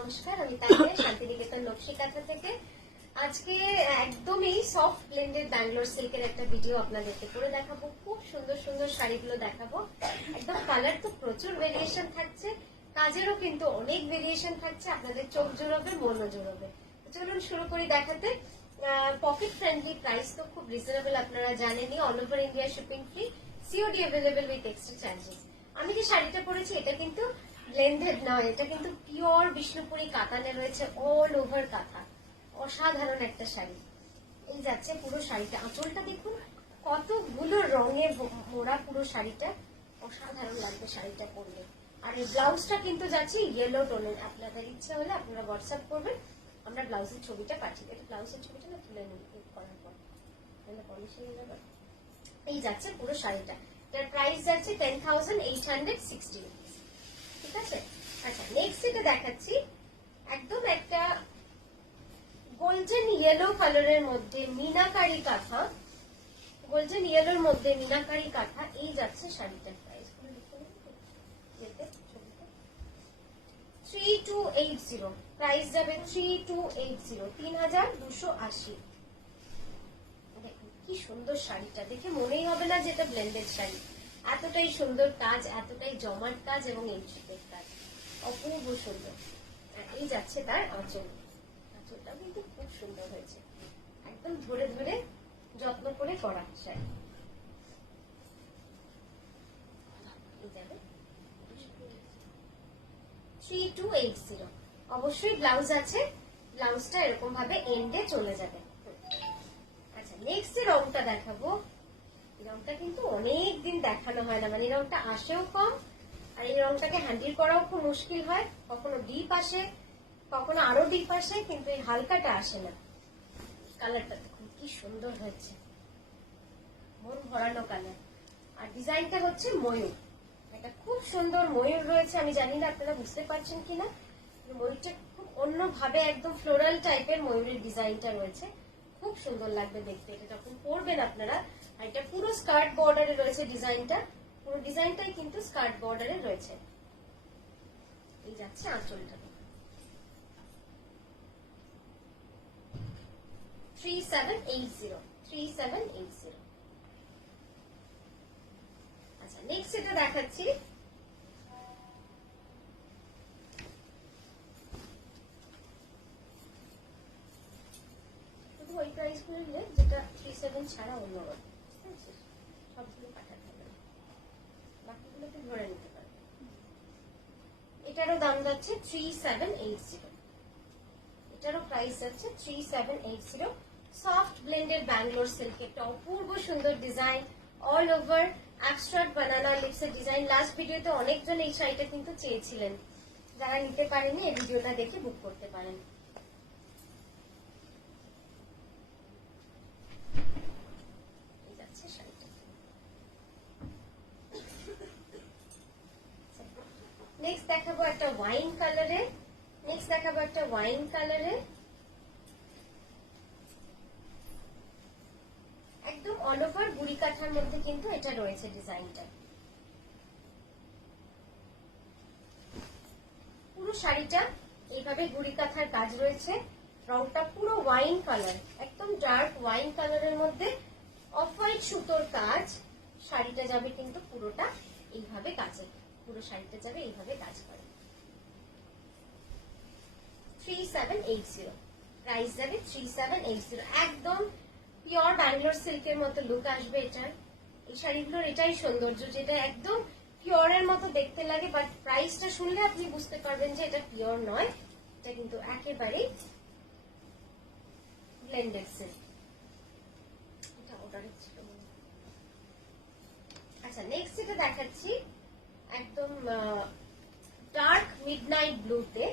নমস্কার, আমি তানিয়া শান্তিনিকেতন নকশি কাঁথা থেকে। আজকে একদমই সফট ব্লেন্ডেড ব্যাঙ্গালোর সিল্কের একটা ভিডিও আপনাদেরকে করে দেখাবো। খুব সুন্দর সুন্দর শাড়িগুলো দেখাবো। একদম কালার তো প্রচুর ভেরিয়েশন থাকছে, কাজেরও কিন্তু অনেক ভেরিয়েশন থাকছে। আপনাদের চোখ জোড়াবে, মনও জোড়াবে। চলুন শুরু করি দেখাতে। পকেট ফ্রেন্ডলি, প্রাইস তো খুব রিজনেবল, আপনারা জানেনই। All over India shipping free, COD available with extra charges. আমি যে শাড়িটা পরেছি এটা কিন্তু ব্লেন্ডেড নয়, এটা কিন্তু পিওর বিষ্ণুপুরি কাতানে রয়েছে, অল ওভার কাঁথা। অসাধারণ একটা শাড়ি। এই যাচ্ছে পুরো শাড়িটা, আঁচলটা দেখুন কতগুলো রঙে মোড়া পুরো শাড়িটা। অসাধারণ লাগবে শাড়িটা পরলে। আর এই ব্লাউজটা কিন্তু যাচ্ছে ইয়েলো টোনের। আপনাদের ইচ্ছা হলে আপনারা হোয়াটসঅ্যাপ করবেন, আমরা ব্লাউজের ছবিটা পাঠিয়ে দেবো। ব্লাউজের ছবিটা না তুলে নিই করার পর, এই যাচ্ছে পুরো শাড়িটা। এটার প্রাইস যাচ্ছে 10,860 রুপিস। ঠিক আছে। আচ্ছা, নেক্সট এটা দেখাচ্ছি একদম একটা গোল্ডেন ইয়েলো কালারের মধ্যে মিনাকারি কাঁথা। গোল্ডেন ইয়েলোর মধ্যে মিনাকারি কাঁথা। এই যাচ্ছে শাড়িটার প্রাইস 3280। প্রাইস যাবে 3280, 3280। দেখুন কি সুন্দর শাড়িটা, দেখে মনেই হবে না যেটা ব্লেন্ডেড শাড়ি। এতটাই সুন্দর কাজ, এতটাই জমাট কাজ এবং এন্ট্রিকের কাজ, অপূর্ব সুন্দর। এই যাচ্ছে তার আঁচল। আঁচলটাও কিন্তু খুব সুন্দর হয়েছে, একদম ধরে ধরে যত্ন করে করা শাড়ি। 3280। অবশ্যই ব্লাউজ আছে, ব্লাউজটা এরকম ভাবে এন্ডে চলে যাবে। আচ্ছা, নেক্সট যে রংটা দেখাবো, এই রংটা কিন্তু অনেক দিন দেখানো হয় না, মানে এই রংটা আসেও কম, আর এই রংটাকে হ্যান্ডেল করাও খুব মুশকিল হয়। কখনো ডিপ আসে, কখনো আরো ডিপ আসে, কিন্তু এই হালকাটা আসে না। কালারটা দেখুন কি সুন্দর হয়েছে, মন ভরানো কালার। আর ডিজাইনটা হচ্ছে ময়ূর, এটা খুব সুন্দর ময়ূর রয়েছে। আমি জানি না আপনারা বুঝতে পারছেন কিনা, ময়ূরটা খুব অন্যভাবে একদম ফ্লোরাল টাইপের ময়ূরের ডিজাইনটা রয়েছে। খুব সুন্দর লাগবে দেখতে এটা যখন পরবেন আপনারা। আর এটা পুরো স্কার্ট বর্ডারে রয়েছে ডিজাইনটা, পুরো ডিজাইনটাই কিন্তু স্কার্ট বর্ডারে রয়েছে। এই যাচ্ছে আঁচলটা। 3780, 3780। আচ্ছা, নেক্সট এটা দেখাচ্ছি শুধু ওই প্রাইস গুলো নিয়ে, যেটা 37 ছাড়া অন্য সবগুলো পাঠাতে হবে, বাকিগুলোকে ধরে নিতে পারবে। এটারও দাম যাচ্ছে 3780, এটারও প্রাইস যাচ্ছে 3780। সফট ব্লেন্ডেড ব্যাঙ্গালোর সিল্ক, একটা অপূর্ব সুন্দর ডিজাইন, অল ওভার অ্যাবস্ট্রাক্ট বানানা লিপসের ডিজাইন। লাস্ট ভিডিওতে অনেকজন এই শাড়িটা কিন্তু চেয়েছিলেন, যারা নিতে পারেনি এই ভিডিওটা দেখে বুক করতে পারেন। নেক্সট দেখাবো একটা ওয়াইন কালারে, একদম অল ওভার গুড়ি কাঠার মধ্যে কিন্তু এটা রয়েছে ডিজাইনটা। পুরো শাড়িটা এইভাবে গুড়ি কাঠার কাজ রয়েছে। রংটা পুরো ওয়াইন কালার, একদম ডার্ক ওয়াইন কালারের মধ্যে অফ হোয়াইট সুতোর কাজ। শাড়িটা যাবে কিন্তু পুরোটা এইভাবে কাজে, পুরো শাড়িটা যাবে এইভাবে কাজ করে। 3780, প্রাইস যাবে 3780। একদম পিওর ব্যাঙ্গালোর সিল্কের মতো লুক আসবে এটার। এই শাড়িগুলোর এটাই সৌন্দর্য, যেটা একদম পিওরের মতো দেখতে লাগে, বাট প্রাইসটা শুনলে আপনি বুঝতে পারবেন যে এটা পিওর নয়, এটা কিন্তু একেবারেই ব্লেন্ডেড সিল্ক। এটা অর্ডারে ছিল। আচ্ছা, নেক্সট এটা দেখাচ্ছি একদম ডার্ক মিডনাইট ব্লুতে।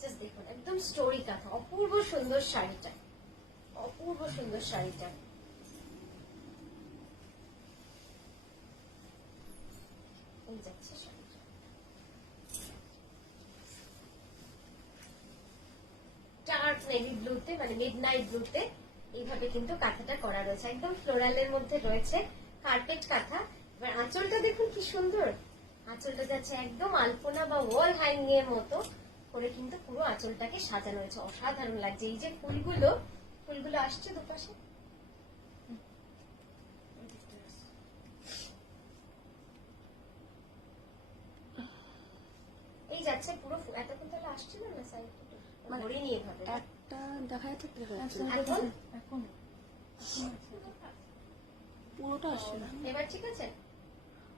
জাস্ট দেখুন একদম স্টোরি কাঁথা, অপূর্ব সুন্দর শাড়িটা, অপূর্ব সুন্দর শাড়িটা। এই যাচ্ছে শাড়িটা, ডার্ক নেভি ব্লুতে, মানে মিডনাইট ব্লুতে এইভাবে কিন্তু কাঁথাটা করা রয়েছে, একদম ফ্লোরালের মধ্যে রয়েছে, কার্পেট কাঁথা। এবার আঁচলটা দেখুন কি সুন্দর, আঁচলটা যাচ্ছে একদম আলপনা বা ওয়াল হ্যাঙ্গিং এর মতো, করে কিন্তু পুরো আঁচলটাকে সাজানো হয়েছে, অসাধারণ লাগছে। এই যে ফুলগুলো আসছে দুপাশে, এই যাচ্ছে পুরো এতক্ষণ তাহলে আসছিল না সাইড মানে ধরে নিয়ে ভাবে একটা দেখা যাচ্ছে, দেখা যাচ্ছে এখন পুরোটা আসছে না, এবার ঠিক আছে।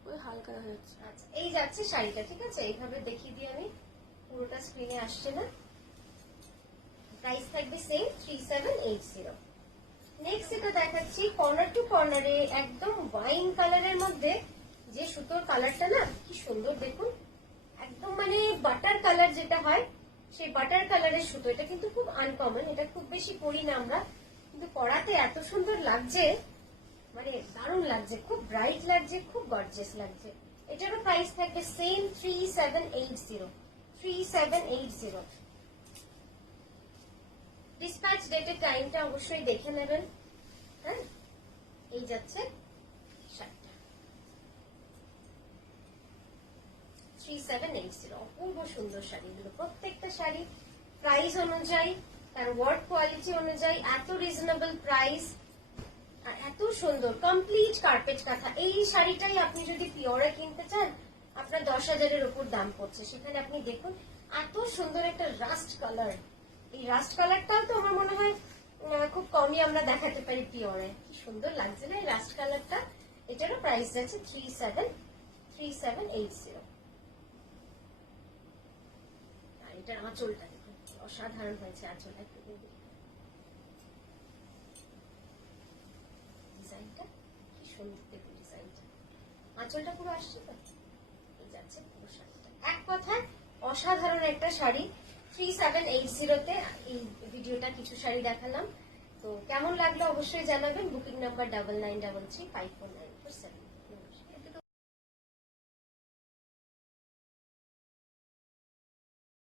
ওই হালকা দেখা যাচ্ছে। আচ্ছা, এই যাচ্ছে শাড়িটা, ঠিক আছে, এইভাবে দেখিয়ে দিই আমি, পুরোটা স্ক্রিনে আসছে না। প্রাইস থাকবে সেম 3780। নেক্সট এটা দেখাচ্ছি কর্নার টু কর্নারে একদম ওয়াইন কালারের মধ্যে, যে সুতোর কালারটা না কি সুন্দর দেখুন, একদম মানে বাটার কালার যেটা হয় সেই বাটার কালারের সুতো। এটা কিন্তু খুব আনকমন, এটা খুব বেশি পরি না আমরা, কিন্তু পরাতে এত সুন্দর লাগছে, মানে দারুণ লাগছে, খুব ব্রাইট লাগছে, খুব গর্জিয়াস লাগছে। এটারও প্রাইস থাকবে সেম 3780। ডিসপ্যাচ ডেটের টাইমটা অবশ্যই দেখে নেবেন। হ্যাঁ, এই যাচ্ছে শাড়িটা 3780। অপূর্ব সুন্দর শাড়িগুলো, প্রত্যেকটা শাড়ি প্রাইস অনুযায়ী, তার ওয়ার্ক কোয়ালিটি অনুযায়ী এত রিজনেবল প্রাইস আর এত সুন্দর কমপ্লিট কার্পেট কাঁথা। এই শাড়িটাই আপনি যদি পিওরে কিনতে চান আপনার 10,000-এর উপর দাম পড়ছে, সেখানে আপনি দেখুন এত সুন্দর একটা রাস্ট কালার। এই রাস্ট কালারটাও তো আমার মনে হয় খুব কমই আমরা দেখাতে পারি পিওরে। কি সুন্দর লাগছে না এই রাস্ট কালারটা। এটারও প্রাইস যাচ্ছে 3780। আর এটার আঁচলটা দেখুন অসাধারণ হয়েছে, আঁচলটা একটু ডিজাইনটা কি সুন্দর দেখুন, ডিজাইনটা আঁচলটা পুরো আসছে তো, এই যাচ্ছে পুরো শাড়িটা। এক কথায় অসাধারণ একটা শাড়ি 3780-তে। এই ভিডিওটা কিছু শাড়ি দেখালাম, তো কেমন লাগলো অবশ্যই জানাবেন। Booking number 9933549447।